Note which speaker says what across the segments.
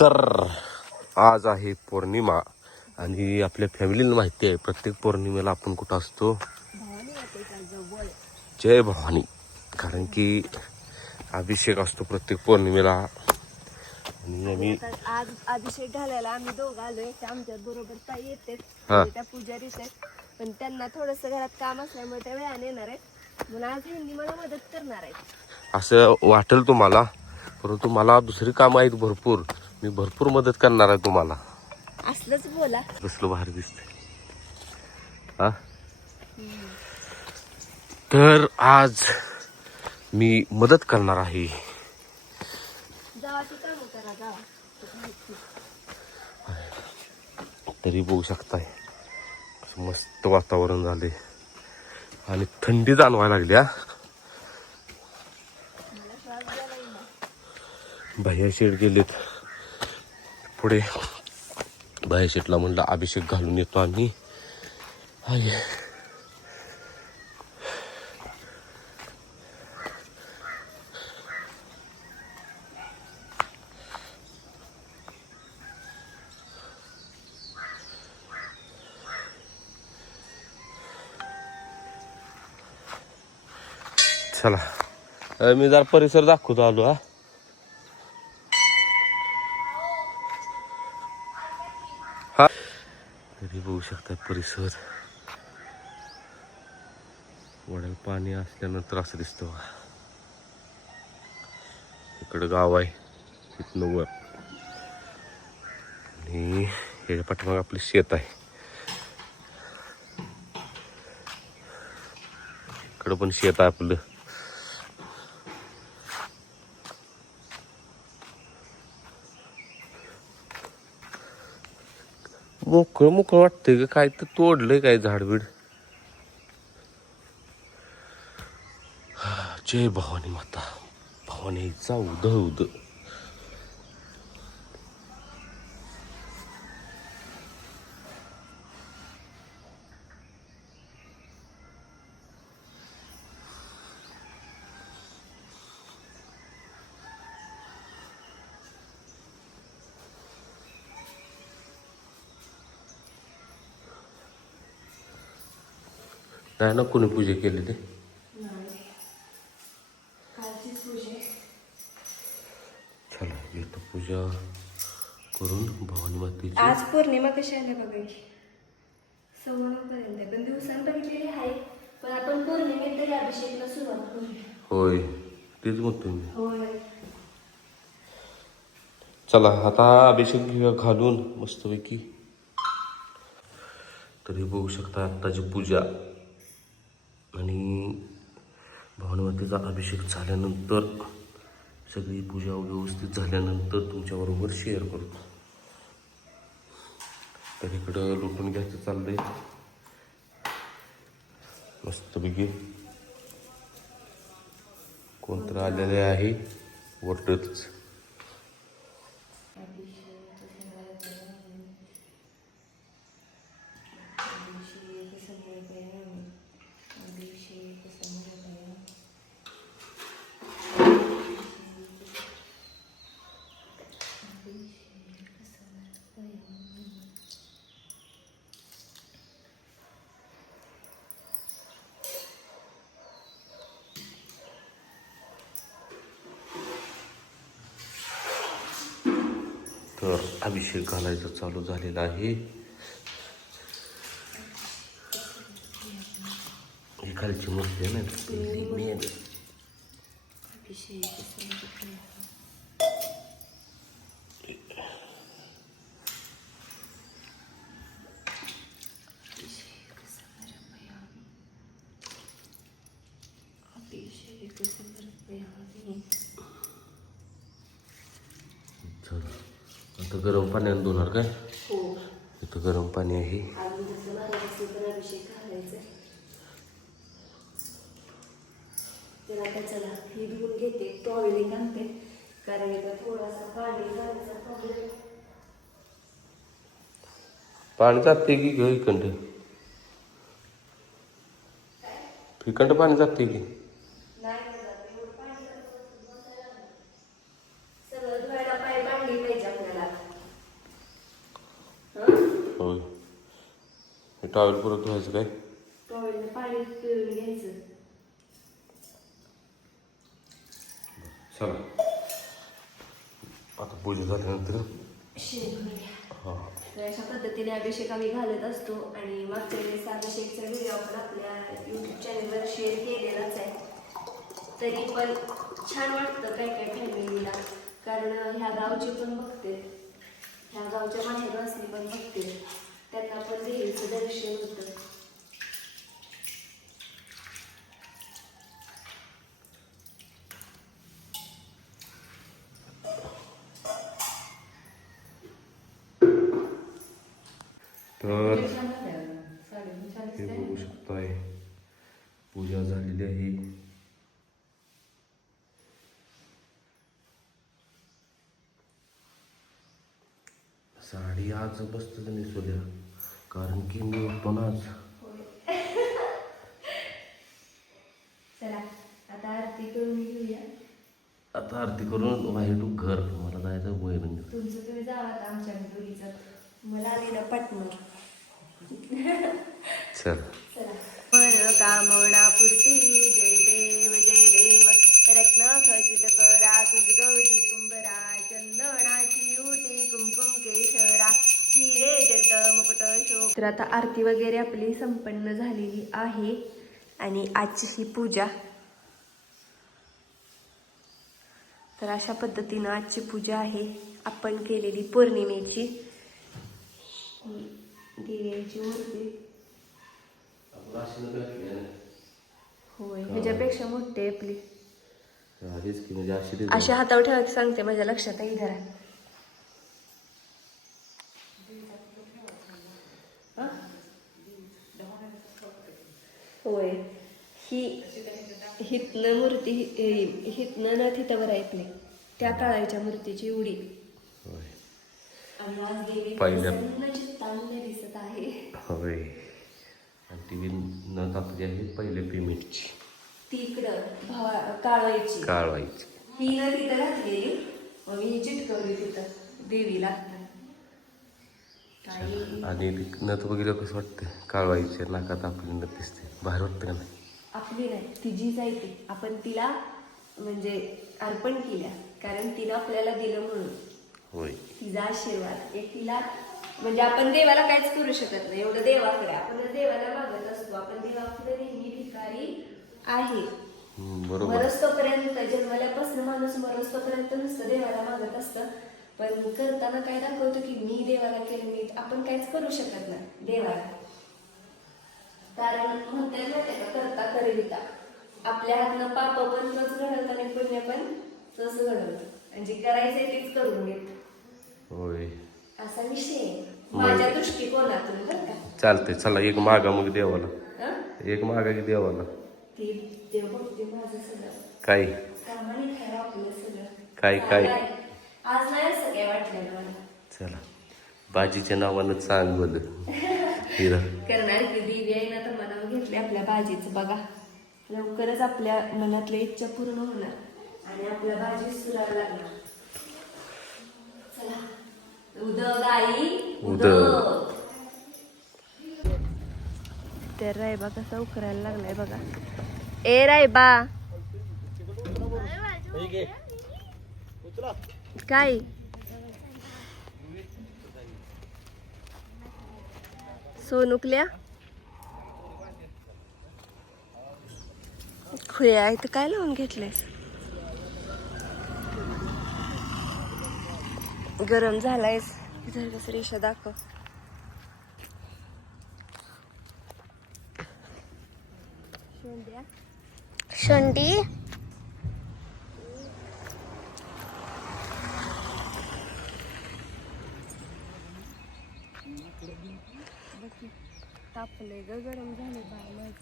Speaker 1: तर आज आहे पौर्णिमा आणि आपल्या फॅमिलीला माहिती आहे प्रत्येक पौर्णिमेला आपण कुठं असतो? जय भवानी. कारण की अभिषेक असतो प्रत्येक पौर्णिमेला. आणि आम्ही
Speaker 2: आज अभिषेक घालायला आम्ही दोघं आलोय. त्या आमच्या बरोबर ताई येते.
Speaker 1: हा.
Speaker 2: त्या पुजारीच आहेत. पण त्यांना थोडस घरात काम असल्यामुळे त्या वेळाने येणार आहेत. म्हणून आज ह्यांनी मला मदत करणार आहेत.
Speaker 1: असं वाटेल तुम्हाला परंतु मला दुसरी कामं आहेत भरपूर. मी भरपूर मदत करणार आहे तुम्हाला.
Speaker 2: असलंच बोला.
Speaker 1: कसलं भारी दिसतंय. हा? तर आज मी मदत करणार आहे. तरी बघू शकताय. असं मस्त वातावरण झाले आणि थंडी जाणवायला लागली हा? भैया शेठ गेलेत. पुढे. बायशेटला म्हणलं अभिषेक घालून येतो आम्ही. चला. मी जरा परिसर दाखवतो आलो हा. शकता परिसर. वड्याला पाणी असल्यानं त्रास दिसतो इकडं गाव आहे इथनं वर. आणि याच्या पाठीमाग आपलं शेत आहे. इकडं पण शेत आहे आपलं. मोकळं मोकळं वाटतंय का काय तर तोडलंय काय झाडबीड. जय भवानी माता. भवानीचा उद उद. नाही ना कोणी पूजा केली ते. चला येतो पूजा करून भवानी मातेची.
Speaker 2: आज पौर्णिमा कशी आल्या बघायची सव्वापर्यंत आहे पण दिवसांत बघितलेली आहे. पण आपण पौर्णिमेत तरी अभिषेकला सुरुवात करूया.
Speaker 1: होय तेच म्हणतो मी.
Speaker 2: होय.
Speaker 1: चला आता अभिषेक घेऊया घालून मस्तपैकी. तरी बघू शकता आत्ताची पूजा. आणि भावनवतीचा अभिषेक झाल्यानंतर सगळी पूजा व्यवस्थित झाल्यानंतर तुमच्याबरोबर शेअर करतो. तर इकडं लुटून घ्यायचं चाललंय. मस्तपैकी कोणतं आलेले आहे. वरटच तर अभिषेक घालायचा चालू झालेला आहे. ही खालची मूर्ती आहे ना पहिली मेन चला आता गरम पाण्याने धुणार काय?
Speaker 2: हो.
Speaker 1: इथं गरम पाणी आहे.
Speaker 2: ही इथं पाणी प्रॉब्लेम
Speaker 1: पाणी जाते की घेऊ इकंड? इकंड पाणी जाते की
Speaker 2: सगळं धुवायला पाय बांधली पाहिजे आपल्याला
Speaker 1: टॉवेल परत धुवायचं काय?
Speaker 2: टॉवेलने पाणी पिळून घ्यायचं.
Speaker 1: चला. आता पूजा झाल्यानंतर. हा.
Speaker 2: तर अशा पद्धतीने अभिषेक आम्ही घालत असतो आणि मागच्या वेळेस अभिषेकचा व्हिडिओ आपण आपल्या यूट्यूब चॅनलवर शेअर केलेलाच आहे. तरी पण छान वाटतं काय काय फॅमिलीला कारण ह्या गावचे पण बघते. ह्या गावच्या माहेरवासनी पण बघते. त्यांना पण देवीचं दर्शन होतं
Speaker 1: तर हे बघू शकताय पूजा झालेली आहे साडी आज मस्तच नेसवल्या कारण की मी ना आज.
Speaker 2: चला आता आरती करून घेऊया.
Speaker 1: आता आरती करून वाईट घर मला जायचं वैरण
Speaker 2: तुमचं तुम्ही जावा आमच्या दोघीचं. मला आलेलं पटणार
Speaker 1: चल.
Speaker 2: चला. मनोकामना पूर्ती जय देव जय देव. रत्न खचित करा तुझ गौरी. तर आता आरती वगैरे आपली संपन्न झालेली आहे आणि आजची ही पूजा. तर अशा पद्धतीनं आजची पूजा आहे. आपण केलेली पौर्णिमेची. ही दिव्यांची मूर्ती. होय ह्याच्यापेक्षा मोठी आहे आपली.
Speaker 1: म्हणजे अशी
Speaker 2: अशा हातावर ठेवायचं सांगते माझ्या लक्षात आहे धरा होय. ही हितनं मूर्ती हितनं ना तिथवर ऐकले त्या काळाच्या मूर्तीची उडी.
Speaker 1: होय.
Speaker 2: आणि आज देवी
Speaker 1: पहिल्या-
Speaker 2: प्रसन्न चित्ताने दिसत आहे.
Speaker 1: होय. आणि न आहे पहिले पेमेंटची.
Speaker 2: तिकडं भवा काळवायची
Speaker 1: काळवायची
Speaker 2: ही ना तिथं घातलेली. मग मी चिटकवली तिथं देवीला.
Speaker 1: आणि ती नथ वगैरे कसं वाटतं काळवायचे नाकात आपली नथ दिसते बाहेर वाटतं का नाही?
Speaker 2: आपली नाही. तिची जायती आपण तिला म्हणजे अर्पण केल्या. कारण तिनं आपल्याला दिलं म्हणून.
Speaker 1: होय.
Speaker 2: तिचा आशीर्वाद. एक तिला म्हणजे आपण देवाला काहीच करू शकत नाही. एवढं देवाकडे आपण देवाला मागत असतो आपण देवाकडे नेहमी भिकारी आहे.
Speaker 1: बरोबर.
Speaker 2: मरस तोपर्यंत जन्मल्यापासून माणूस मरस तोपर्यंत नुसतं देवाला मागत असतं. पण करताना काय दाखवतो की मी देवाला केलं मी आपण काहीच करू शकत नाही देवाला. कारण म्हणते माहिती का करता करविता आपल्या हातनं पाप पण तोच घडवत आणि पुण्य पण तसं घडवत म्हणजे करायचंय तेच करून घेत
Speaker 1: होय.
Speaker 2: असा विषय माझ्या दृष्टिकोनातून बरं का.
Speaker 1: चालतंय चला एक मागा मग देवाला.
Speaker 2: हं?
Speaker 1: एक मागा की देवाला.
Speaker 2: ते देव बघते माझं सगळं.
Speaker 1: काय?
Speaker 2: कामाने खरं आपलं सगळं
Speaker 1: काय, काय?
Speaker 2: आज नाही असं काय वाटलेलं मला.
Speaker 1: चला. बाजीच्या नावानं चांग बोल हिरा.
Speaker 2: करणार की देवी आहे ना तर मनावर घेतले आपल्या भाजीचं बघा. लवकरच आपल्या मनातल्या इच्छा पूर्ण होणार. आणि आपल्या भाजी सुरायला लागणार. चला. आई.
Speaker 1: उदक.
Speaker 2: तर रायबा कसा उकरायला लागलाय बघा. ए रायबा. काय? सोनुकल्या खुया इथं काय लावून घेतलेस गरम झालायस इथं कसं रेषा दाखव.
Speaker 3: शंडी
Speaker 2: तापले ग गरम झाले बाय माझं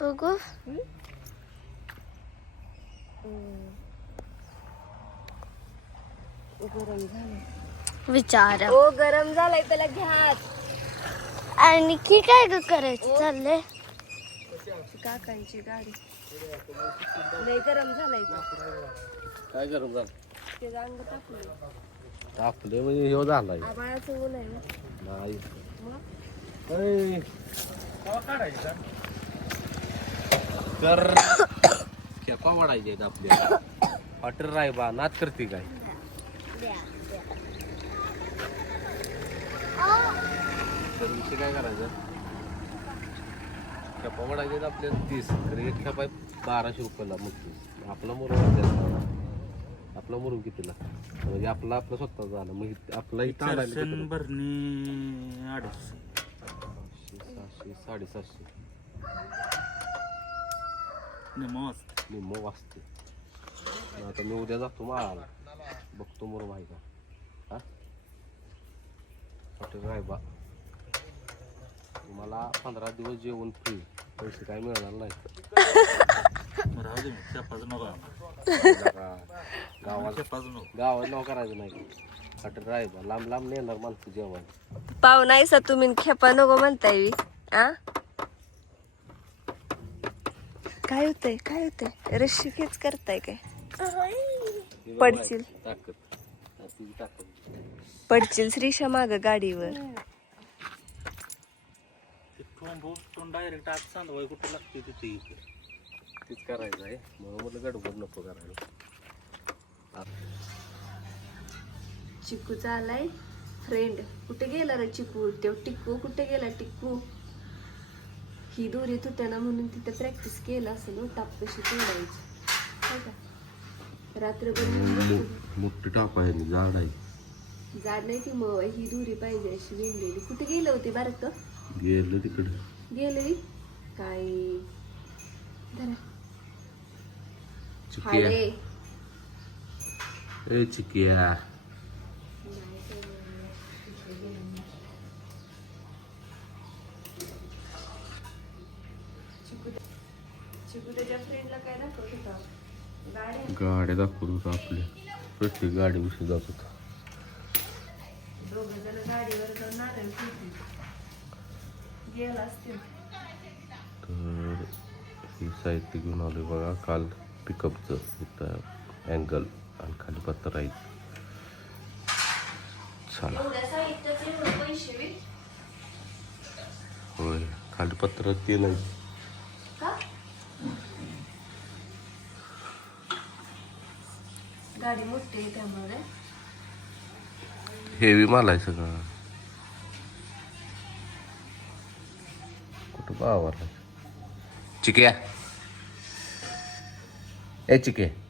Speaker 3: बघू.
Speaker 2: गरम झाले.
Speaker 3: विचार.
Speaker 2: ओ गरम झालाय त्याला घ्या
Speaker 3: आणखी काय ग करायचं? चाललंय
Speaker 2: काकांची गाडी. लय गरम झालाय.
Speaker 1: काय गरम झालं?
Speaker 2: ते अंग तापलं
Speaker 1: आपले म्हणजे ह्यो झालाय.
Speaker 2: आबाळाचं ऊन आहे ना?
Speaker 1: नाही. तर खेपा वाढायचे आहेत आपल्याला हॉटेल रायबा नाच करते काय? तर विषय काय करायचं? खेपा वाढायचे आहेत आपल्याला तीस. तर एक खेपा आहे बाराशे रुपयाला मग तीस आपला मुरुम आपला मुरुम कितीला म्हणजे आपला आपला स्वतः झालं. मग आपला इथं
Speaker 4: भरणी अडीचशे.
Speaker 1: साडेसातशे
Speaker 4: निम्मा
Speaker 1: मग आता मी उद्या जातो माळाला. बघतो मुरुम आहे का. हा? हॉटेल रायबा मला पंधरा दिवस जेवण फ्री पैसे काय मिळणार नाही गावात नाव करायचं नाही. हॉटेल रायबा लांब लांब नेणार माणसं जेवण
Speaker 2: पाहुणा तुम्ही खेपा नको म्हणताय. आ? काय होतंय? काय होतंय? रशी खेच करताय काय? पडशील. पडशील श्रीशा माग गाडीवर.
Speaker 4: डायरेक्ट आत सांदवाय कुठे लागते तिथे इथे.
Speaker 1: तीच करायचं आहे. म्हणून म्हटलं गडबड नको करायला.
Speaker 2: चिकूचा आलाय फ्रेंड कुठे गेला रे चिकू? तो टिक्कू कुठे गेला? टिक्कू ही दोरी तुट्याना म्हणून तिथे प्रॅक्टिस केलं असेल टाप कशी तोडायची? रात्रभर
Speaker 1: मोठी टाप आहे झाड आहे
Speaker 2: जाड नाही ती मग ही दुरी पाहिजे अशी विणलेली कुठे गेलं होती बारक
Speaker 1: गेलं तिकडे.
Speaker 2: गेलेली काय? धरा.
Speaker 1: चिकिया.
Speaker 2: हाडे
Speaker 1: ए चिकिया.
Speaker 2: गाड्या.
Speaker 1: दाखवत होता आपल्या. प्रत्येक गाडी विषयी जात होता तर हे साहित्य घेऊन आलोय बघा. काल पिकअपचं इथं अँगल आणि खाली चला.
Speaker 2: पैसे बी?
Speaker 1: होय. खाली पत्र ते नाही.
Speaker 2: गाडी मोठी आहे त्यामुळे.
Speaker 1: हेवी माल आहे सगळं. कुठं बावाला चिक्या. ए चिके